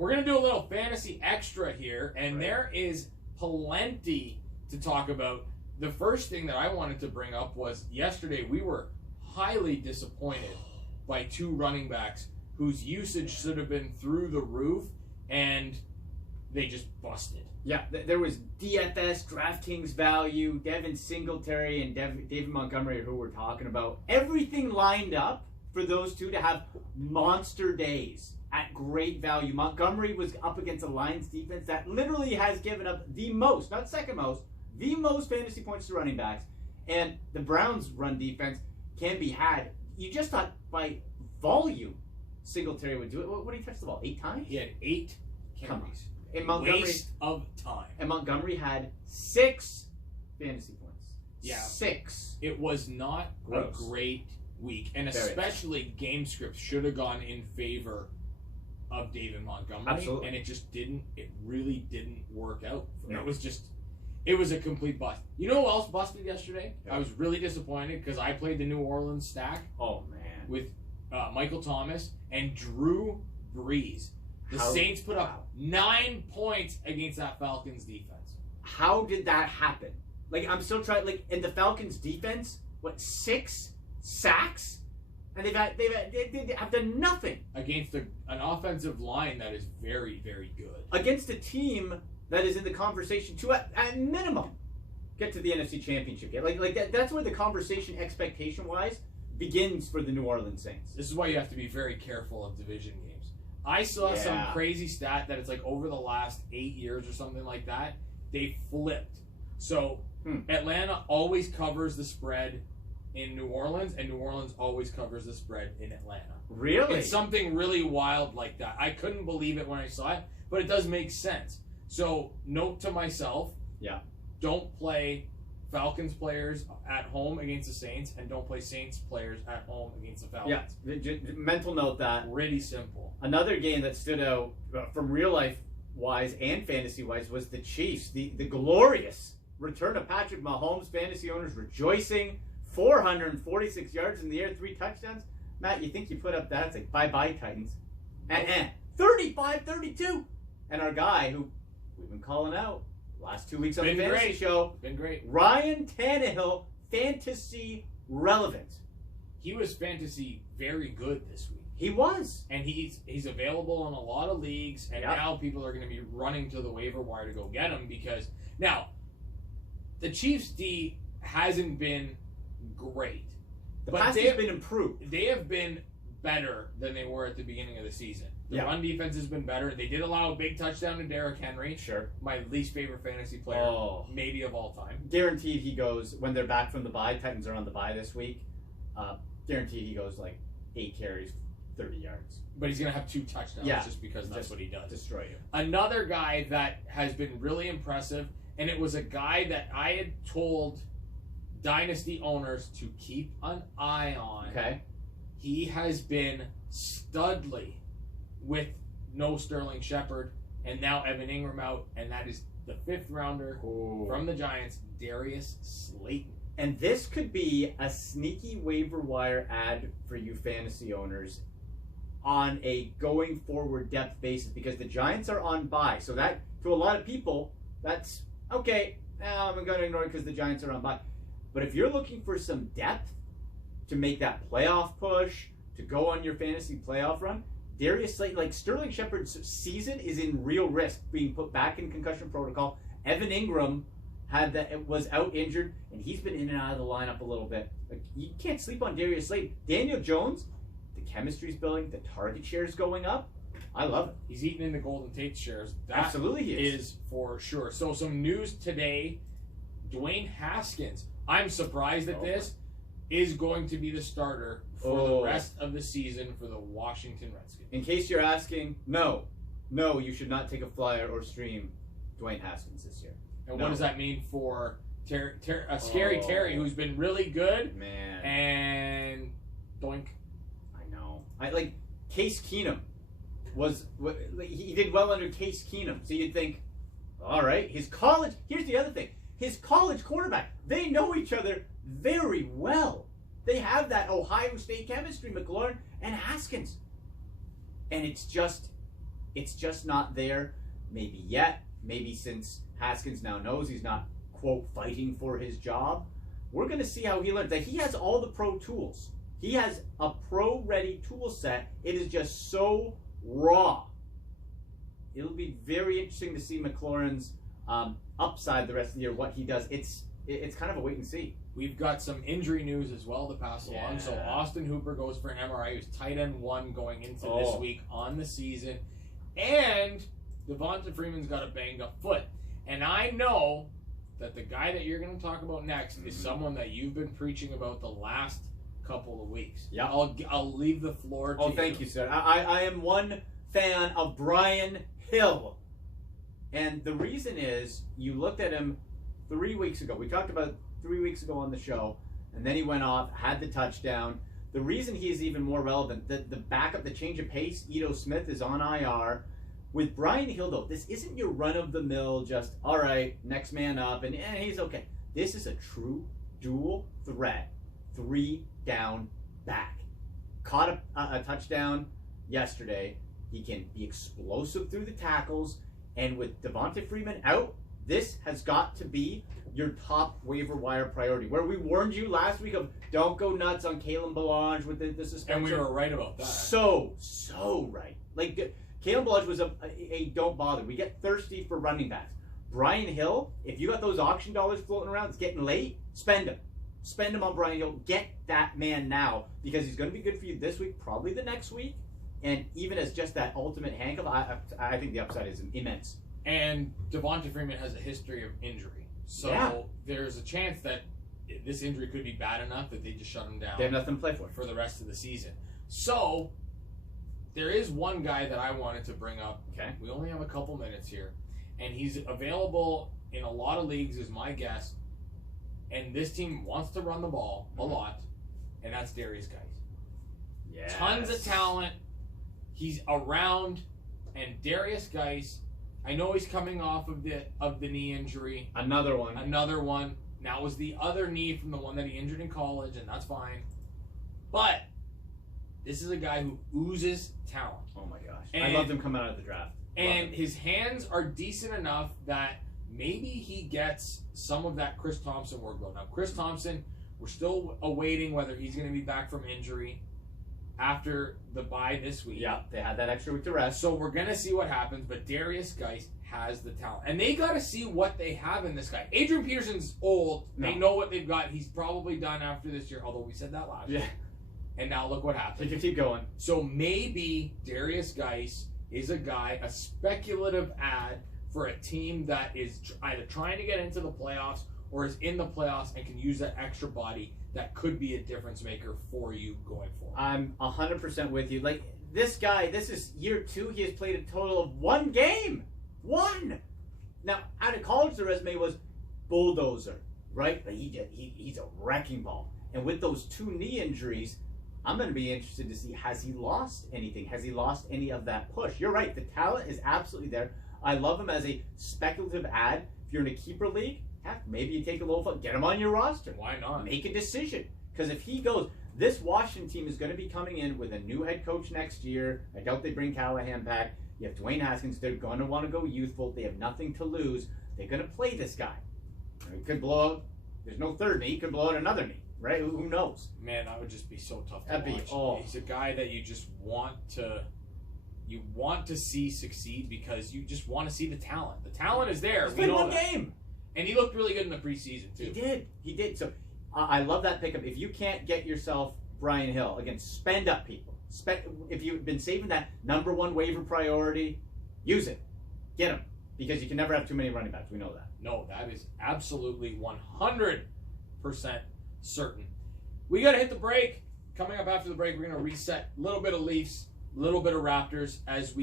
we're going to do a little fantasy extra here, and there is plenty to talk about. The first thing that I wanted to bring up was yesterday we were highly disappointed by 2 running backs whose usage should have been through the roof, and they just busted. Yeah, there was DFS, DraftKings value, Devin Singletary, and David Montgomery, who we're talking about. Everything lined up for those 2 to have monster days at great value. Montgomery was up against a Lions defense that literally has given up the most, not second most, the most fantasy points to running backs. And the Browns' run defense can be had. You just thought by volume Singletary would do it. What did he touch the ball? 8 times? He had 8 carries. And Montgomery, waste of time. And Montgomery had 6 fantasy points. Yeah. 6. It was not a great week. And especially game scripts should have gone in favor of David Montgomery. Absolutely. And it just didn't. It really didn't work out. No. It was a complete bust. You know who else busted yesterday? Yeah. I was really disappointed because I played the New Orleans stack. Oh, man. With Michael Thomas and Drew Brees. The Saints put up 9 points against that Falcons defense. How did that happen? Like, I'm still trying. Like, in the Falcons defense, 6 sacks, and they have done nothing against an offensive line that is very, very good. Against a team that is in the conversation to at minimum get to the NFC Championship game. Like that's where the conversation expectation wise begins for the New Orleans Saints. This is why you have to be very careful of division games. I saw some crazy stat that it's like over the last 8 years or something like that, they flipped. So Atlanta always covers the spread in New Orleans, and New Orleans always covers the spread in Atlanta. Really? It's something really wild like that. I couldn't believe it when I saw it, but it does make sense. So, note to myself, don't play Falcons players at home against the Saints, and don't play Saints players at home against the Falcons. Yeah, mental note that. Pretty simple. Another game that stood out from real life wise and fantasy wise was the Chiefs. The glorious return of Patrick Mahomes. Fantasy owners rejoicing. 446 yards in the air, 3 touchdowns. Matt, you think you put up that? It's like bye-bye Titans. 35-32. And our guy who we've been calling out last 2 weeks on the fantasy show. Been great. Ryan Tannehill, fantasy relevant. He was fantasy very good this week. He was. And he's available in a lot of leagues, and now people are going to be running to the waiver wire to go get him because now the Chiefs D hasn't been great. The pass has been improved. They have been better than they were at the beginning of the season. The run defense has been better. They did allow a big touchdown to Derrick Henry. Sure. My least favorite fantasy player, maybe of all time. Guaranteed he goes, when they're back from the bye, Titans are on the bye this week, guaranteed he goes like 8 carries, 30 yards. But he's going to have 2 touchdowns just because that's what he does. Destroy you. Another guy that has been really impressive, and it was a guy that I had told Dynasty owners to keep an eye on. Okay. He has been studly with no Sterling Shepard, and now Evan Ingram out, and that is the 5th rounder from the Giants, Darius Slayton. And this could be a sneaky waiver wire ad for you fantasy owners on a going forward depth basis because the Giants are on bye. So that, to a lot of people, that's okay. I'm going to ignore it because the Giants are on bye. But if you're looking for some depth to make that playoff push, to go on your fantasy playoff run, Darius Slayton, like Sterling Shepard's season is in real risk being put back in concussion protocol. Evan Ingram was out injured, and he's been in and out of the lineup a little bit. Like, you can't sleep on Darius Slayton. Daniel Jones, the chemistry's building, the target share's going up. I love it. He's eating in the Golden Tate shares. That absolutely he is for sure. So some news today, Dwayne Haskins. I'm surprised that this is going to be the starter for the rest of the season for the Washington Redskins. In case you're asking, no, you should not take a flyer or stream Dwayne Haskins this year. And what does that mean for Scary Terry, who's been really good? Man. And doink. I know. Like Case Keenum he did well under Case Keenum. So you'd think, all right, here's the other thing. His college quarterback, they know each other very well. They have that Ohio State chemistry, McLaurin and Haskins. And it's just It's just not there. Maybe yet. Maybe since Haskins now knows he's not, quote, fighting for his job. We're going to see how he learns. That he has all the pro tools. He has a pro-ready tool set. It is just so raw. It'll be very interesting to see McLaurin's upside the rest of the year, what he does. It's kind of a wait and see. We've got some injury news as well to pass along. So Austin Hooper goes for an MRI. He was tight end 1 going into this week on the season. And Devonta Freeman's got a banged up foot. And I know that the guy that you're going to talk about next is someone that you've been preaching about the last couple of weeks. Yeah. I'll leave the floor to you. Oh, thank you, sir. I am one fan of Brian Hill. And the reason is, you looked at him 3 weeks ago. We talked about 3 weeks ago on the show, and then he went off, had the touchdown. The reason he is even more relevant, the backup, the change of pace, Ito Smith is on IR. With Brian Hill, though, this isn't your run-of-the-mill, just, all right, next man up, and he's okay. This is a true dual threat, 3-down back. Caught a touchdown yesterday. He can be explosive through the tackles, and with Devonta Freeman out, this has got to be your top waiver wire priority. Where we warned you last week of don't go nuts on Kalen Ballage with the suspension. And we were right about that. So right. Like, Kalen Ballage was a don't bother. We get thirsty for running backs. Brian Hill, if you got those auction dollars floating around, it's getting late, spend them. Spend them on Brian Hill. Get that man now, because he's going to be good for you this week, probably the next week. And even as just that ultimate handcuff, I think the upside is immense. And Devonta Freeman has a history of injury. So there's a chance that this injury could be bad enough that they just shut him down. They have nothing to play for the rest of the season. So there is one guy that I wanted to bring up. Okay. We only have a couple minutes here. And he's available in a lot of leagues, is my guess. And this team wants to run the ball a lot. And that's Darius Geis. Yes. Tons of talent. He's around. And Darius Geis, I know he's coming off of the knee injury. Another one. Now it was the other knee from the one that he injured in college, and that's fine. But this is a guy who oozes talent. Oh my gosh. I loved him coming out of the draft. And his hands are decent enough that maybe he gets some of that Chris Thompson workload. Now, Chris Thompson, we're still awaiting whether he's going to be back from injury after the bye this week. Yeah, they had that extra week to rest. So we're going to see what happens, but Darius Geis has the talent. And they got to see what they have in this guy. Adrian Peterson's old. No. They know what they've got. He's probably done after this year, although we said that last year. And now look what happened. So you keep going. So maybe Darius Geis is a guy, a speculative ad for a team that is either trying to get into the playoffs or is in the playoffs and can use that extra body that could be a difference maker for you going forward. I'm 100% with you. Like, this guy, this is year 2. He has played a total of 1 game. 1! Now, out of college, the resume was bulldozer, right? But he's a wrecking ball. And with those 2 knee injuries, I'm going to be interested to see, has he lost anything? Has he lost any of that push? You're right. The talent is absolutely there. I love him as a speculative ad. If you're in a keeper league, heck, maybe you take a little fun. Get him on your roster. Why not? Make a decision. Because if he goes, this Washington team is going to be coming in with a new head coach next year. I doubt they bring Callahan back. You have Dwayne Haskins. They're going to want to go youthful. They have nothing to lose. They're going to play this guy. He could blow out. There's no third knee. He could blow out another knee. Right? Who knows? Man, that would just be so tough to watch. He's a guy that you just want to see succeed because you just want to see the talent. The talent is there. He's played 1 game. And he looked really good in the preseason, too. He did. So I love that pickup. If you can't get yourself Brian Hill, again, spend up people. If you've been saving that number 1 waiver priority, use it. Get him. Because you can never have too many running backs. We know that. No, that is absolutely 100% certain. We got to hit the break. Coming up after the break, we're going to reset a little bit of Leafs, a little bit of Raptors as we